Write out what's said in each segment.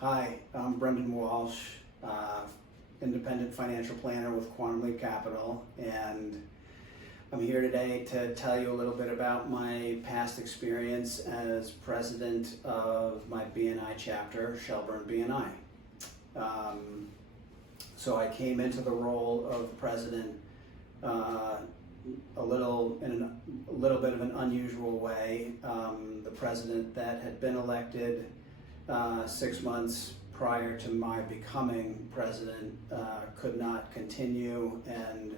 Hi, I'm Brendan Walsh, independent financial planner with Quantum Leap Capital, and I'm here today to tell you a little bit about my past experience as president of my BNI chapter, Shelburne BNI. So I came into the role of president in a little bit of an unusual way. The president that had been elected 6 months prior to my becoming president could not continue, and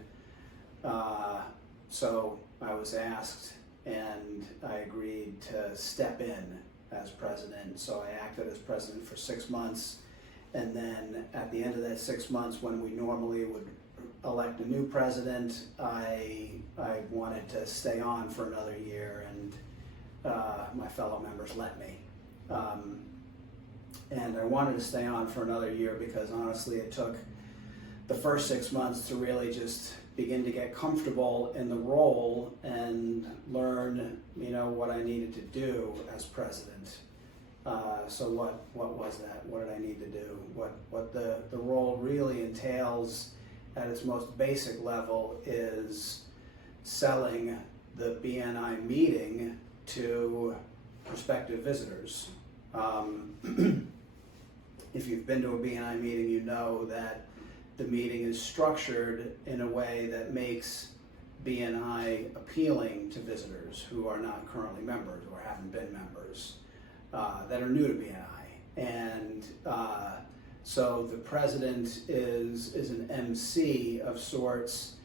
so I was asked and I agreed to step in as president. So I acted as president for 6 months, and then at the end of that 6 months, when we normally would elect a new president, I wanted to stay on for another year, and my fellow members let me. And I wanted to stay on for another year because honestly it took the first 6 months to really just begin to get comfortable in the role and learn, what I needed to do as president. So what was that? What did I need to do? What the role really entails at its most basic level is selling the BNI meeting to prospective visitors. If you've been to a BNI meeting, you know that the meeting is structured in a way that makes BNI appealing to visitors who are not currently members or haven't been members, that are new to BNI. And so the president is an MC of sorts,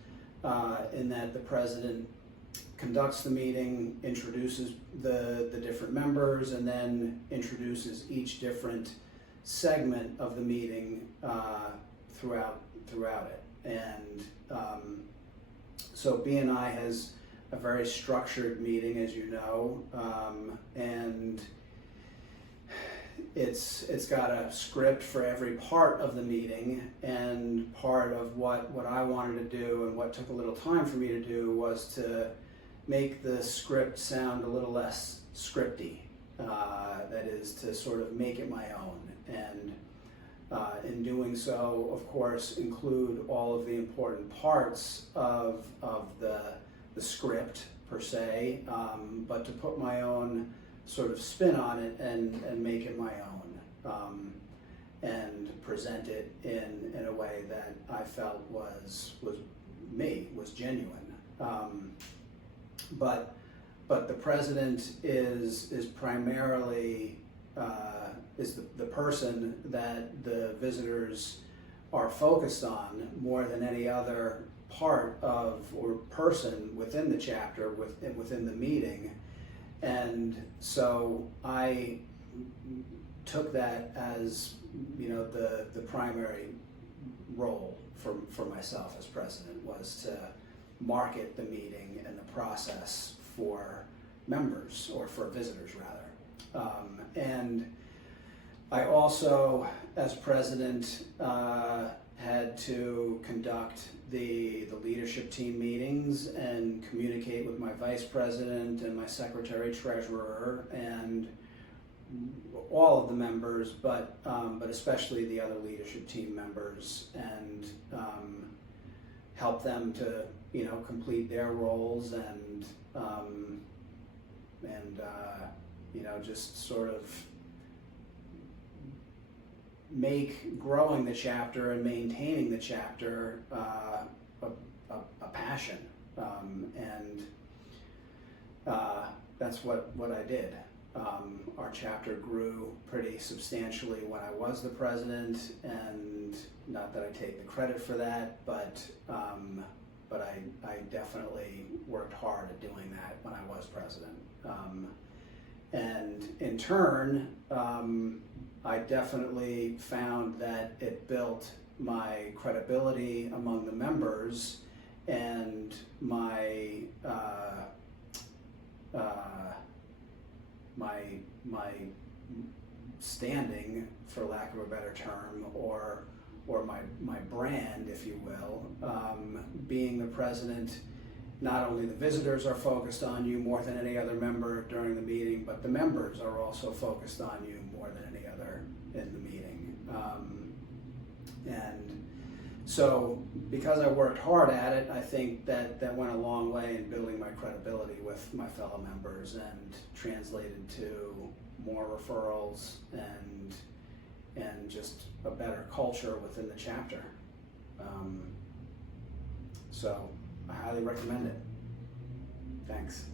in that the president conducts the meeting, introduces the different members, and then introduces each different segment of the meeting throughout it. And so BNI has a very structured meeting, as you know, and it's got a script for every part of the meeting, and part of what I wanted to do and what took a little time for me to do was to make the script sound a little less scripty. That is, to sort of make it my own, and in doing so, of course, include all of the important parts of the script per se, but to put my own sort of spin on it and make it my own, and present it in a way that I felt was genuine. But the president is primarily is the person that the visitors are focused on more than any other part of or person within the chapter, within the meeting. And so I took that as the primary role for myself as president, was to market the meeting and the process for members, or for visitors rather. And I also, as president, had to conduct the leadership team meetings and communicate with my vice president and my secretary treasurer and all of the members, but especially the other leadership team members, and help them to complete their roles, and just sort of make growing the chapter and maintaining the chapter a passion, and that's what I did. Our chapter grew pretty substantially when I was the president, and not that I take the credit for that, but I definitely worked hard at doing that when I was president. And in turn, I definitely found that it built my credibility among the members, and my standing, for lack of a better term, or my brand, if you will. Being the president, not only the visitors are focused on you more than any other member during the meeting, but the members are also focused on you more than any other in the meeting. And so because I worked hard at it, I think that went a long way in building my credibility with my fellow members and translated to more referrals and just a better culture within the chapter. So I highly recommend it. Thanks.